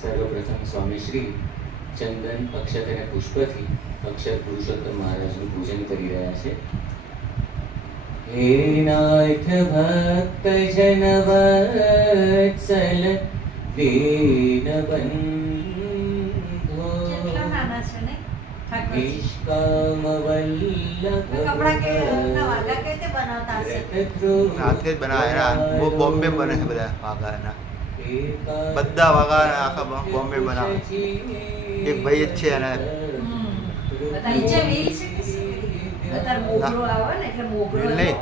સર્વપ્રથમ સ્વામી શ્રી ચંદન અક્ષત અને પુષ્પથી અક્ષર પુરુષોત્તમ મહારાજનું પૂજન કરી રહ્યા છે. હે નાથ ભક્ત જન વત્સલ દીનબંધો નિષ્કામ વલ્લભ હાથે જ બનાવે. वो बॉम्बे बने है બધા વાઘા એના બધા વાઘા આખા બોમ્બે બનાવે. એક ભાઈ જ છે અને નીચે વેલ છે કે શું? અત્યારે મોગરો આવે ને એટલે મોગરો નહીં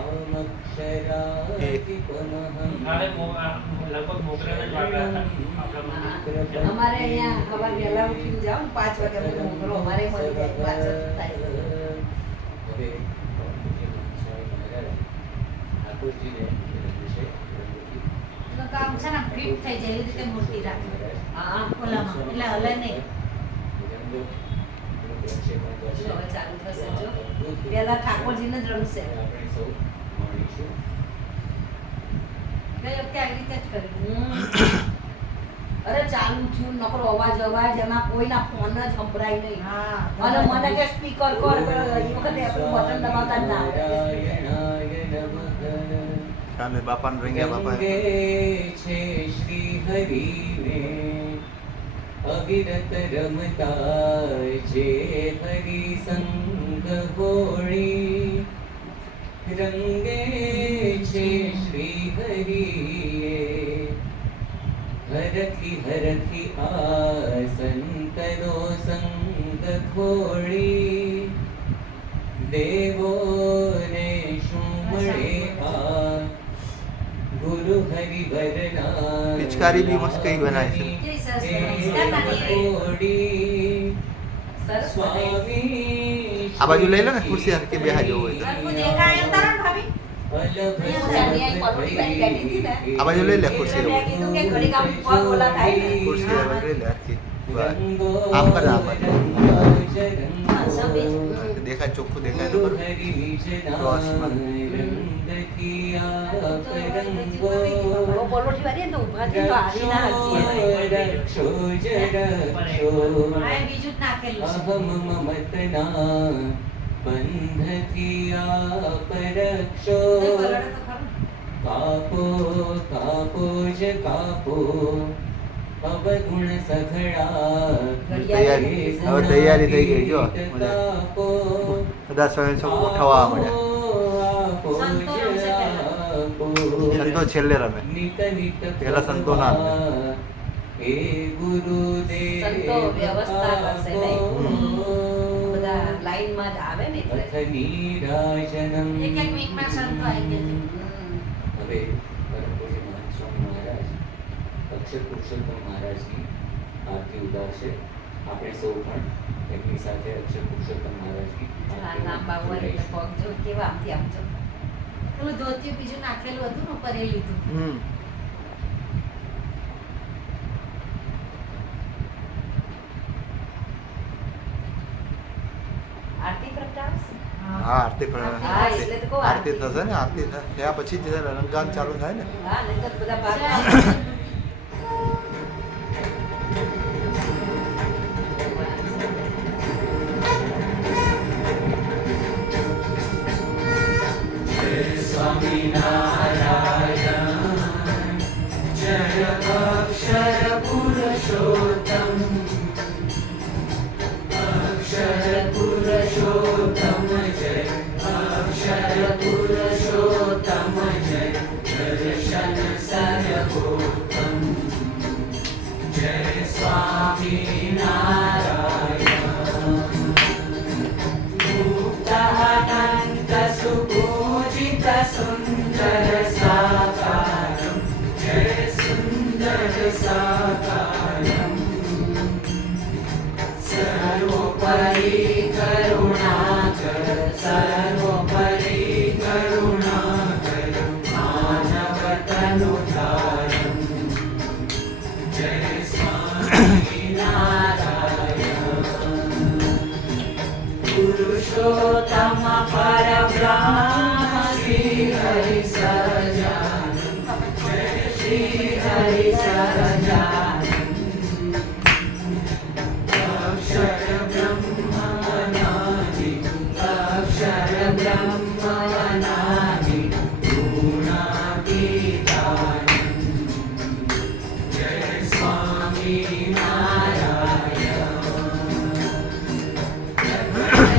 અમારે અહીંયા સવાર વહેલા ઉઠીને જાઓ 5 વાગે બધો મોગરો અમારે મળી જાય પાછળ થાય. તો કામ છે ને ફિટ થઈ જાય એવી રીતે મૂર્તિ રાખી. હા ઓલામાં એટલે હલે નહીં. જો હવે ચાલુ થશે. જો પહેલા ઠાકોરજીને જ રમશે. ગઈ વખતે આવી રીતે જ કર્યું. અરે ચાલુ થયું નકરો અવાજ એમાં કોઈના ફોન જ સંભળાય નહીં. અને મને કે સ્પીકર કર એ વખતે આપણે બટન દબાવતા જ ના આવડે. સામે બાપાને રંગ્યા બાપા છે શ્રી હરિને અવિરત રમતા જે હરિ સંગ હોળી રંગે છે શ્રી હરિએ હરખી હરખી આ સંતનો સંગ ખોળી દેવોને શું મળે આ ગુરુ હરિવરના પિચકારી બી મસ્ત કઈ બનાવી છે. આ બાજુ લઈ લો ને ખુરશી કે બેહા જવું હોય તો આ બાજુ લઈ લે ખુરશી. ખુરશી આ બાજુ લઈ લે આખી. આમ કર આ બાજુ દેખાય ચોખ્ખું દેખાય તો ક્રોસમાં કાપો કાપો જ કાપો અવગુણ સઘળા તૈયારી થઈ ગઈ. જો બધા સ્વયં ઉઠવા મળ્યા. સંતો છેલ્લે રમે, પેલા સંતો ના રમે. એ ગુરુદેવ સંતો વ્યવસ્થા કરશે બધા લાઈનમાં જ આવે ને એટલે નીરાજનમ. એક એક મિનિટમાં સંતો આવી ગયા. હવે પરમ પૂજ્ય મહાન સ્વામી મહારાજ અક્ષર પુરુષોત્તમ મહારાજની આરતી ઉતારશે. આપણે સૌ પણ એમની સાથે અક્ષર પુરુષોત્તમ મહારાજની લાંબા હોય એટલે પગ જો કેવા આમથી આમ જો પેલું ધોતિયું બીજું નાખેલું હતું ને ઉપર એ લીધું. આરતી પ્રગટાવશે. હા આરતી આરતી થશે ને. આરતી થયા પછી જ રંગગાન ચાલુ થાય ને. હા નહીંતર બધા બહાર સ્વામિનારાયણ જય અક્ષર પુરુષોત્તમ અક્ષર પુરુષોત્તમ જય અક્ષર પુરુષોત્તમ જય દર્શન સર્વોત્તમ જય સ્વામિનારાયણ મુક્તાનંદ સુપૂજિત સુંદર સાકારમ જય સુંદર સાકારમ સર્વોપરી કરુણાકર સર્વોપરી કરુણાકર માનવતનુધારમ જય સ્વામિનારાયણ પુરુષોત્તમ પરબ્રહ્મ શ્રી હરિ સજાનંદ જય શ્રી હરિ સહજાનંદ અક્ષર બ્રહ્માનાદિ ગુણાતીતાનંદ જય સ્વામી નારાયણ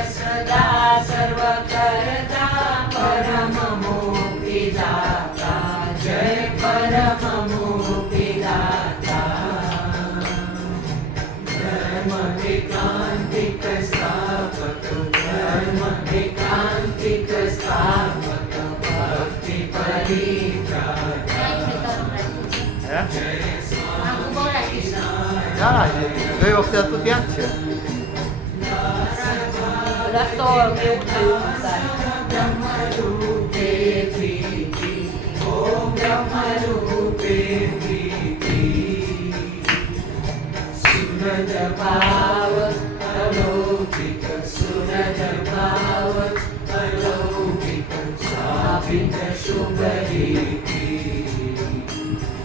સદા સર્વ કરતા પરમ મુક્તિદાતા જય પરમ મુક્તિદાતા ધર્મ વિક્રાંતિક સ્થાપક ધર્મ વિક્રાંતિક સ્થાપક ભક્તિ પરિત્રાતા હે જય સ્વામી ના ગઈ વખતે હતું ત્યાં જ છે રસ્તો કેવું થયું બ્રહ્મરૂપે પ્રીતિ ઓમ બ્રહ્મરૂપે પ્રીતિ સુરજ ભાવ અલૌકિક સુરજ ભાવ અલૌકિક સ્થાપિત શુભ રીતિ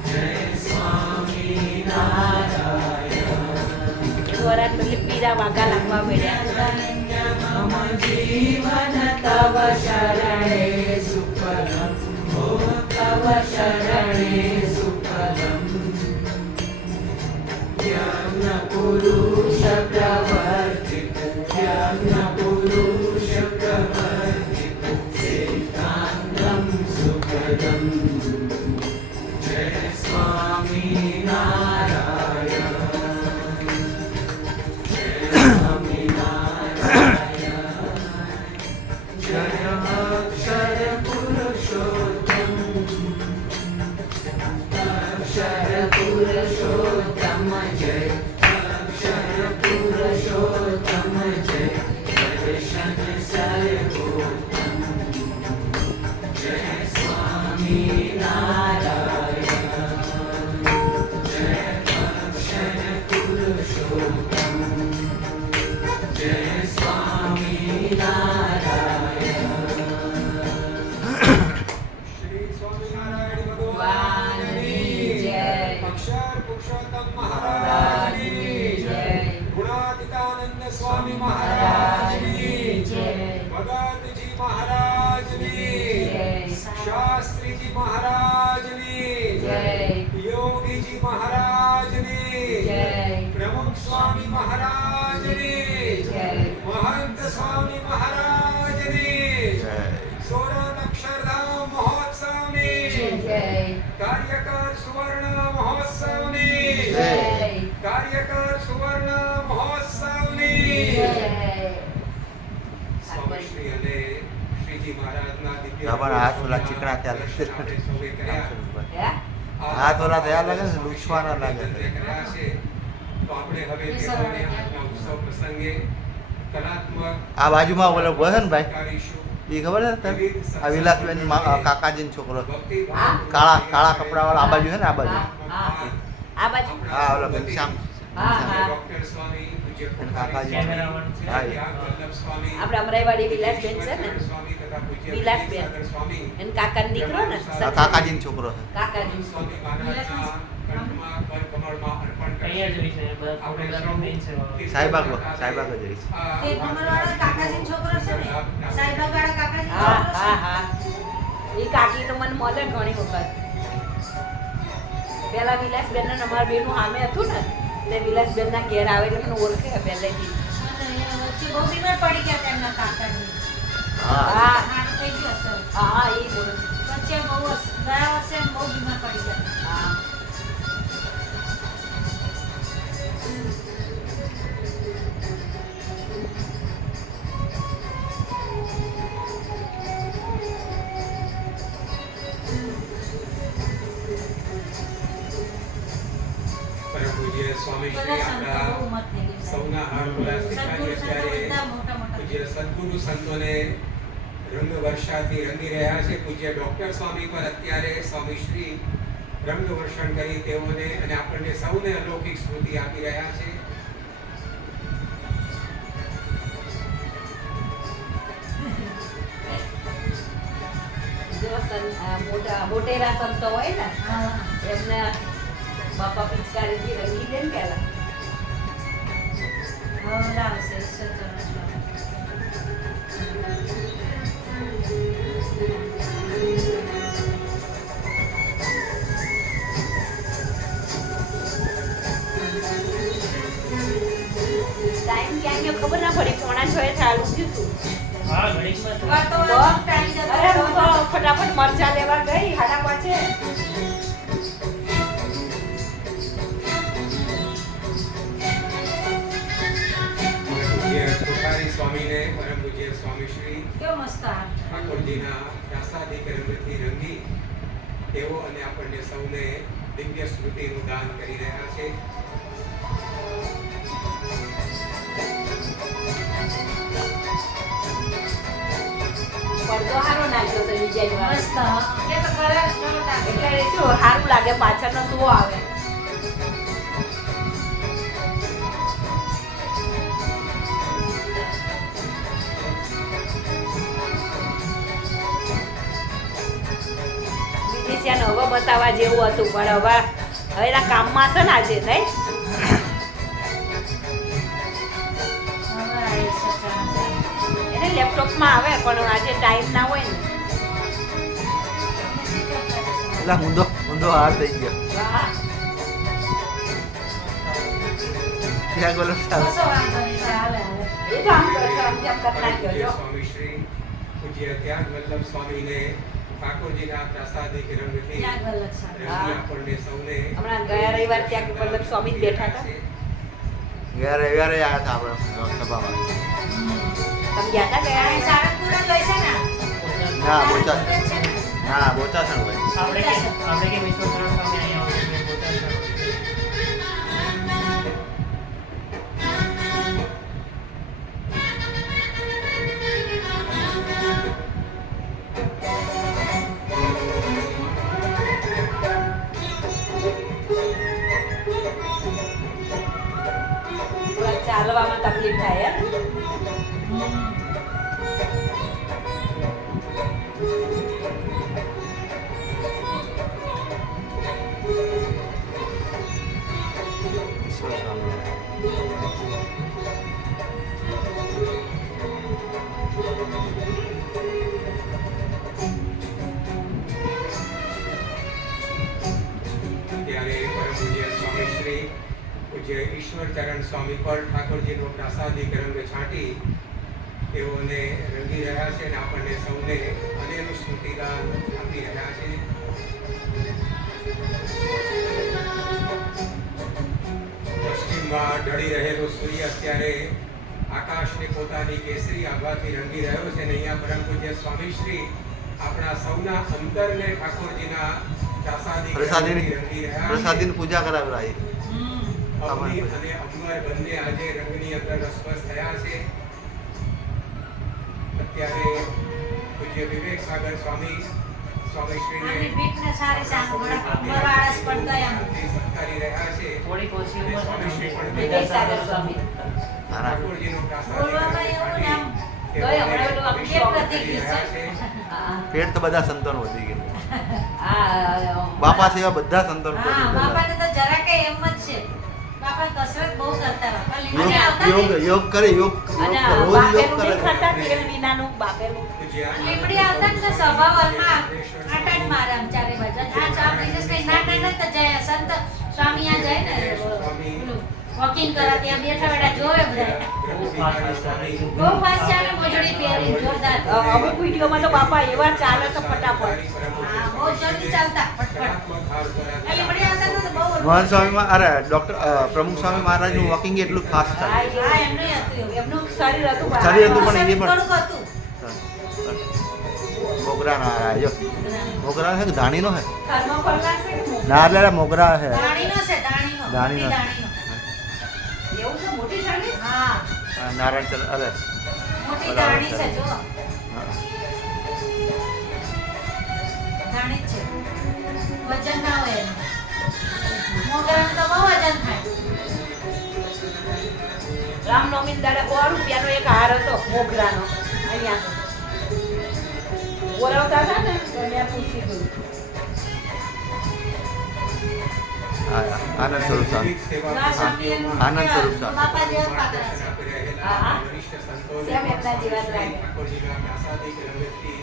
જય સ્વામી નારાયણ વરાત બદલે પીરા વાઘા લાગવા મળ્યા મમ જીવન તવ શરણે સુફલમ ઓ તવ શરણે સુફલમ યજ્ઞ પુરુષ પ્રવર્તિત યજ્ઞ પુરુષ પ્રવર્તિત સિદ્ધાંતમ સુખદમ જય સ્વામી નારાયણ જય અક્ષર પુરુષોત્તમ જય અક્ષર પુરુષોત્તમ જય દર્શન સર્વોત્તમ જય સ્વામી નારાયણ જય અક્ષર પુરુષોત્તમ જય સ્વામી શ્રી સ્વામિનારાયણ ભગવાનની જય. અક્ષર પુરુષોત્તમ મહારાજની મહારાજની જય. ગુણાતીતાનંદ સ્વામી મહારાજની જય. ભગતજી મહારાજની જય. શાસ્ત્રીજી મહારાજની જય. યોગીજી મહારાજની જય. પ્રમુખ સ્વામી મહારાજની જય. મહંત સ્વામી મહારાજની જય સોરઠ અક્ષરધામ મહોત્સવની જય. કાર્યકર સુવર્ણ મહોત્સવની જય. કાર્યકર સુવર્ણ મહોત્સવની જય. સ્વામી શ્રી અને શ્રીજી મહારાજના દિવ્ય તમારા હાથ ઓલા ચીકણા થયા લાગે. આપણે સૌએ કર્યા. હે? હાથ ઓલા થયા લાગે ને, લૂછવાના લાગે છે. કર્યા છે. તો આપણે હવે તેઓને આજના ઉત્સવ પ્રસંગે કલાત્મક આ બાજુમાં ઓલો ઉભો છે ને ભાઈ કરીશું. એ ખબર છે તને આ વિલાસબેન કાકાજીનો છોકરો ભક્તિ હા? કાળા કપડાવાળા આ બાજુ છે ને આ બાજુ હા, હા. આ બાજુ હા ઓલો ઘનશ્યામ હા, હા. ડોક્ટર સ્વામી પૂજ્ય કાકાજી. હા આપણે અમરાઈવાડી વિલાસબેન છે ને? વિલાસબેન. એન કાકાનો દીકરો ને આ કાકાજીનો છોકરો છે કાકાજી સાહેબાગ જ રહી છે. તે કમરવાળા કાકાજીનો છોકરો છે ને સાહેબાવાળા કાકાજીનો હા છોકરો છે હા હા એ કાકી તો મને મળે ઘણી વખત પેલા વિલાસબેન ને અમારા બેનું સામે હતું ને તે વિલાસબેન ના ઘેર આવે એટલે મને ઓળખે પહેલેથી અને વચ્ચે બહુ બીમાર પડી ગયા હતા એમના કાકાજી હા હા હારું થઈ ગયું હશે હા એ બોલે વચ્ચે બહુ ગયા વર્ષે બહુ બીમાર પડી ગયા હા પરમ પૂજ્ય સ્વામી શ્રી બધા સંતો આપણા બહુ ઉંમર થઈ ગઈ સૌના હાથ ખુલ્લા સદગુરુ સ્વીકારીએ સંતો ત્યારે બધા મોટા મોટા પૂજ્ય સદગુરુ સંતોને રંગ વર્ષાથી રંગી રહ્યા છે. પૂજ્ય ડોક્ટર સ્વામી પર અત્યારે સ્વામી શ્રી રંગ વર્ષણ કરી તેઓને અને આપણને સૌને અલૌકિક સ્મૃતિ આપી રહ્યા છે. મોટેરા સંતો હોય ને હા એમને બાપા પિચકારીથી રંગી દે ને પહેલા. હવે લાવશે ઈશ્વર ચરણ સ્વામી. ટાઈમ ક્યાં ગયો ખબર ના પડી. 5:45 ચાલુ થયું હતું. હા ઘડીકમાં તો. તો ટાઈમ જતો અરે હું તો રહ્યો. ફટાફટ મરચા લેવા ગઈ 5:30. પૂજ્ય કોઠારી સ્વામીને પરમ પૂજ્ય સ્વામી શ્રી કેવો મસ્ત હાર. ઠાકોરજીના પ્રાસાદિક રંગથી રંગી તેઓ અને આપણને સૌને દિવ્ય સ્મૃતિનું દાન કરી રહ્યા છે. પડદો હારો નાખ્યો છે વિજયમાં. મસ્ત હા. એ તો કલર જોરદાર છે. એટલે શું સારું લાગે પાછળનો શું આવે. વિદેશિયાને હવે બતાવવા જેવું હતું પણ હવે એના કામમાં છે ને આજે નહીં. હવે આ ઈશ્વર ચરણ સ્વામી. એને લેપટોપમાં આવે પણ આજે ટાઈમ ના હોય ને. તમને શું ચોખવટ છે? એટલે ઊંધો હાર થઈ ગયો વાહ. ત્યાં બોલો કશો વાંધો નહીં, હાલે, હાલે. એ તો આમ કરો છો, આમ તેમ કરી નાખ્યો પૂજ્ય જો. સ્વામી શ્રી પૂજ્ય ત્યાગ વલ્લભ સ્વામીને ઠાકોરજીના પ્રાસાદિક રંગથી ત્યાગ વલ્લભ સ્વામી. રંગી આપણને સૌને હમણાં ગયા રવિવાર ત્યાં વલ્લભ સ્વામી જ બેઠા હતા. રવિવારે આવ્યા હતા આપણે સભામાં. તમે ગયા હતા ગયા આ સારંગપુર જ હોય છે ને? ના બોચા સારંગપુર જ છે ને? ના બોચાસણ હોય આપણે કે વિશ્વ ચરણ સ્વામી અહીંયા હોય છે પોતાના. થોડા ચાલવામાં તકલીફ થાય હે? ઈશ્વર સ્વામી ત્યારે પરમ પૂજ્ય સ્વામી શ્રી પૂજ્ય ઈશ્વર ચરણ સ્વામી પર ઠાકોરજીનો પ્રાસાદિક રંગ છાંટી તેઓને રંગી રહ્યા છે અને આપણને સૌને અનેરું સ્મૃતિદાન આપી રહ્યા છે. પશ્ચિમમાં ઢળી રહેલો સૂર્ય અત્યારે આકાશને પોતાની કેસરી આભાથી રંગી રહ્યો છે અને અહીંયા પરમ પૂજ્ય સ્વામી શ્રી આપણા સૌના અંતરને ઠાકોરજીના પ્રાસાદિક રંગથી રંગી રહ્યા છે. પ્રસાદીની પૂજા કરાવેલા એ અવની અને અંબર બંને આજે રંગની અંદર રસબસ થયા છે. અત્યારે પૂજ્ય વિવેક સાગર સ્વામી સ્વામીશ્રીને આમની પીઠને સારી સાંભળ અંબરવાળા સ્પર્ધા એમ. સત્કારી રહ્યા છે. થોડીક ઓછી અને ઉંમર સ્વામીશ્રી પણ વિવેક સાગર સ્વામી. ઠાકોરજીનો પ્રાસાદિક બોલવામાં એવું ને આમ ગઈ હમણાં પેલું આમ કે પ્રતિક છે. હા. પેટ તો બધા સંતોનો વધી ગયેલું આ બાપા સિવાય બધા સંતોનો હા, વધી ગયેલા. બાપાને તો જરા કઈ એમ જ છે. બાપા કસરત બહુ કરતા બાપા લીમડી આવતા યોગ ને? યોગ કરે યોગ અને રોજ યોગ બાપેલું કરે નહીં ખાતા તેલ વિનાનું બાપેલું. પૂજ્ય લીમડી આવતા ને તો સભા હોલમાં આટા જ મારે આમ ચારે બાજુ. આ ચા બીજે કઈ ના ના તો જાય સંત સ્વામી આ જાય ને વોકિંગ કરવા ત્યાં બેઠા બેઠા જોવે બધા. બહુ ફાસ્ટ ચાલે મોજડી પહેરી જોરદાર. અમુક વિડીયોમાં તો બાપા એવા ચાલે છે ફટાફટ. હા, બહુ જલ્દી ચાલતા ફટફટ. આ લીમડી આવતા ને તો બહુ મહાન સ્વામીમાં અરે ડોક્ટર પ્રમુખ સ્વામી મહારાજનું વોકિંગ એટલું ફાસ્ટ હા, ચાલે હા, એમનું હતું. એમનું શરીર હતું શરીર હતું બહાર. પણ એ પણ- થોડુંક હતું. મોગરાનો જો મોગરા છે કે ધાણીનો છે થર્મોકોલના છે કે મોટા? ના એટલે મોગરા છે દાણીનો છે, દાણીનો. દાણીનો. મોટી દાણીનો. એવું છે મોટી સાડી? હા, નારાયણ ચલ અરે મોટી દાણી છે જો. હા. દાણી જ છે. વજન ના હોય એનું. મોગરાનું તો બહુ વજન થાય. રામનવમી દાડે 100 રૂપિયાનો એક હાર હતો મોગરાનો અહીંયા બોલાવતા હતા ને તો મેં પૂછી ગયું. આનંદ સ્વરૂપ સ્વામી. આનંદ સ્વરૂપ સ્વામી. બાપા જેવા પાતળા છે. હા. સંતોને સેમ એમના જેવા જ લાગે. ઠાકોરજીના પ્રાસાદિક રંગથી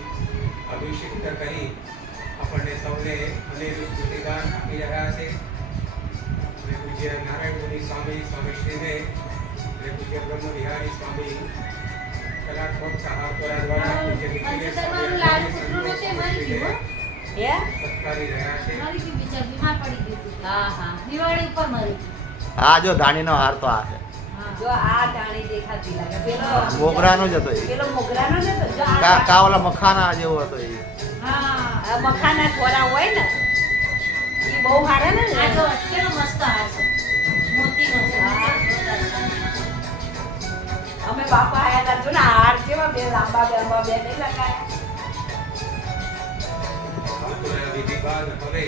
અભિષેક કરી આપણને સૌને અનેરું સ્મૃતિદાન આપી રહ્યા છે. અને પૂજ્ય નારાયણ મુનિ સ્વામી સ્વામીશ્રીને અને પૂજ્ય બ્રહ્મ વિહારી સ્વામી કલાત્મક સહાયતા દ્વારા પૂજ્ય નિખિલેશ પંચોતેરમાનું લાલ કૂતરું નહોતું, મરી ગયું, હો. હે? સત્કારી રહ્યા છે. મરી ગયું બિચારું, બીમાર પડી ગયું હતું. હા હા દિવાળી ઉપર મરી ગયું. આ જો ધાણીનો હાર તો આ છે. હા. જો આ ટાણી દેખાતી લાગે પેલો મોગરાનો જ હતો એ. પેલો મોગરાનો જ હતો. જો આ કા ઓલા મખાના જેવો હતો એ. હા. આ મખાના થોડા હોય ને એ બહુ સારા ને આ જો કેટલો મસ્ત હાર છે. મોતીનો છે. હા. અમે બાપા આયા હતા જો ને હાર કેવા બે લાંબા બે નહીં લગાયા. ભક્તોના વિધિ બાદ હવે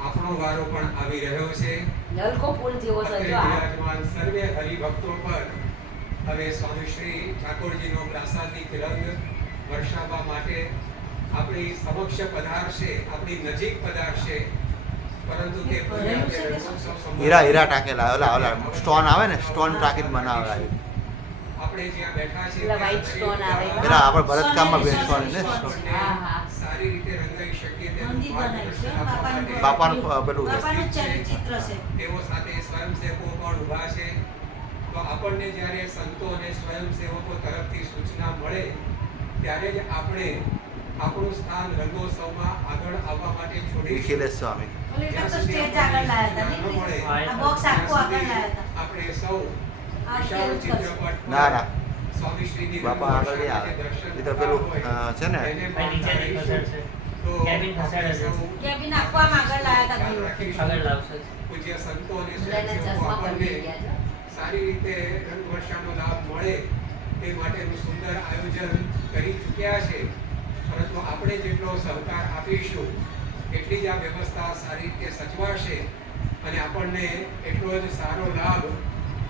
આપણો વારો પણ આવી રહ્યો છે. નલકો પુલ જેવો છે જો આ બિરાજમાન સર્વે હરિભક્તો પર હવે સ્વામી શ્રી ઠાકોરજીનો પ્રાસાદિક રંગ વર્ષાવવા માટે આપણી સમક્ષ પધારશે, આપણી નજીક પધારશે. પરંતુ તે પૂજા કે રંગોત્સવ હીરા હીરા ટાંકેલા ઓલા સ્ટોન આવે ને સ્ટોન ટાંકીને બનાવેલા એ. આપણે જ્યાં બેઠા છીએ પેલા white stone આવે. હીરા આપણે ભરતકામમાં બેસવાની ને stone. હા, હા. સારી રીતે રંગાઈ શકીએ તેનું મંદિર બનાવ્યું છે, માર્ગદર્શન બાપાનું. આપવા માટે બાપાનું પેલું બાપાનું ચરિત્ર છે. તેઓ સાથે સ્વયંસેવકો પણ ઊભા છે. તો આપણને જ્યારે સંતો અને સ્વયંસેવકો તરફથી સૂચના મળે ત્યારે જ આપણે આપણું સ્થાન રંગોત્સવમાં આગળ આવવા માટે છોડી નિખિલેશ સ્વામી. ઓલી વખત તો સ્ટેજ આગળ લાયા હતા, નહીં? આ બોક્સ આખું આગળ લાયા હતા. આપણે સૌ આ વિશાળ કેવું કરશે? ચિત્રપટ પર ના, ના. સ્વામીશ્રીની બાપા આગળ નહીં આવે. એ તો પેલું છે ને એને ભાઈ નીચે ખસેડશે. તો કેબિન ખસેડે છે. કેબિન આખું આમ આગળ લાયા હતા ગઈ વખતે. આગળ લાવશે. પૂજ્ય સંતો અને બધાના સ્વયંસેવકો ચશ્મા આપણને પડી ગયા છે. સારી રીતે રંગવર્ષાનો લાભ મળે તે માટેનું સુંદર આયોજન કરી ચૂક્યા છે. પરંતુ આપણે જેટલો સહકાર આપીશું એટલી જ આ વ્યવસ્થા સારી રીતે સચવાશે અને આપણને એટલો જ સારો લાભ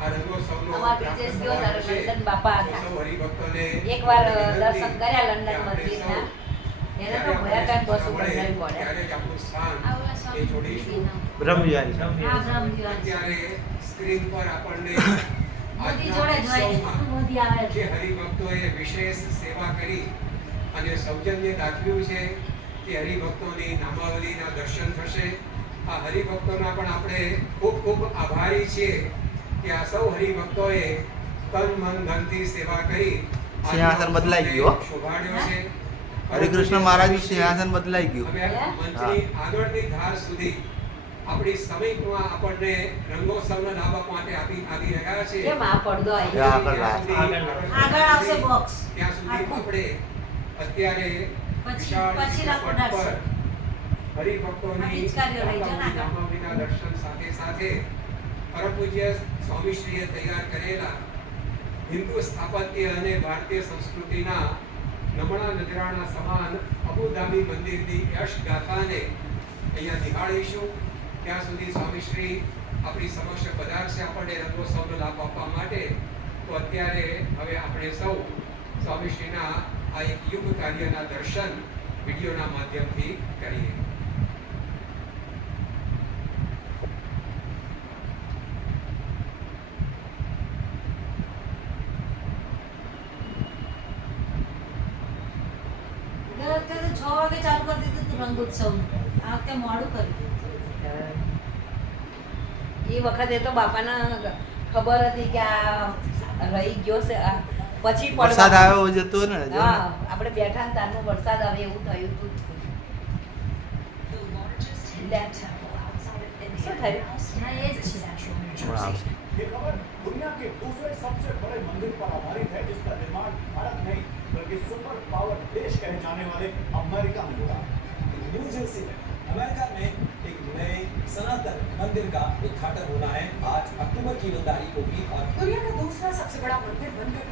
આ રંગોત્સવનો અમારા પ્રાપ્ત બ્રિજેશ ગયો થવાનો ત્યારે છે. લંડન બાપા તો હતા. સૌ હરિભક્તોને એકવાર વિનંતી દર્શન કર્યા લંડન કે આપણે મંદિરના. સૌ એને તો ભયાનક બસો મળે બંધાવી પડે. ત્યારે જ આપણું સ્થાન આ ઓલા એ સ્વામી છોડીશું. બ્રહ્મ વિહારી. હા, બ્રહ્મ દિવાન છે. અત્યારે સ્ક્રીન પર આપણને મોદી જોડે જ હોય ને. આજના મોદી આવે જે છે. હરિભક્તોએ વિશેષ સેવા કરી અને સૌજન્ય દાખવ્યું છે તે હરિભક્તોની નામાવલીના દર્શન થશે. આ હરિભક્તોના પણ આપણે ખૂબ ખૂબ આભારી છીએ કે આ સૌ હરિભક્તોએ તન મન ધનથી સેવા કરી સિંહાસન બદલાઈ ગયું, હો. શોભાડ્યો છે. હરિકૃષ્ણ મહારાજનું સિંહાસન બદલાઈ ગયું. હવે મંચની આગળની ધાર સુધી આપણી સમયમાં આપણને રંગોત્સવનો લાભ આપવા માટે આવી રહ્યા છે. કેમ આ પડદો આવી એ આગળ ત્યાં સુધી આગળ આવશે બોક્સ. ત્યાં સુધી આખું. આપણે અત્યારે વિશાળ પછી રાખો ચિત્રપટ ડાળશે. પર હરિભક્તોની આ પિચકારીઓ લઈ જાઓ ને આગળ. નામાવલીના દર્શન સાથે સાથે પરમ પૂજ્ય સ્વામીશ્રીએ તૈયાર કરેલા હિન્દુ સ્થાપત્ય અને ભારતીય સંસ્કૃતિના નમણા નજરાણા સમાન અબુધાબી મંદિરની યશ ગાથાને અહીંયા નિહાળીશું. ત્યાં સુધી સ્વામીશ્રી આપણી સમક્ષ પધારશે આપણને રંગોત્સવનો લાભ આપવા માટે. તો અત્યારે હવે આપણે સૌ સ્વામીશ્રીના આ એક યુગ કાર્યના દર્શન વિડીયોના માધ્યમથી કરીએ. દર વખતે તો 6 વાગે ચાલુ કરી દીધું હતું રંગોત્સવનું. આ વખતે મોડું કર્યું. એ વખતે તો બાપાના ખબર હતી કે આ રહી ગયો છે આ પછી પડવા- વરસાદ આવ્યો જતો ને જો હા ને. આપણે બેઠા ને તારનો વરસાદ આવે એવું થયું હતું લે. શું થયું હા, એ જ છે. હમણાં આવશે. ये खबर दुनिया के दूसरे सबसे बड़े मंदिर पर आधारित है जिसका निर्माण भारत नहीं बल्कि सुपर पावर देश कहे जाने वाले अमेरिका में हुआ। न्यू जर्सी में अमेरिका में एक नए सनातन मंदिर का उद्घाटन होना है। आज अक्टूबर की 9 तारीख को भी और दुनिया का दूसरा सबसे बड़ा मंदिर बनकर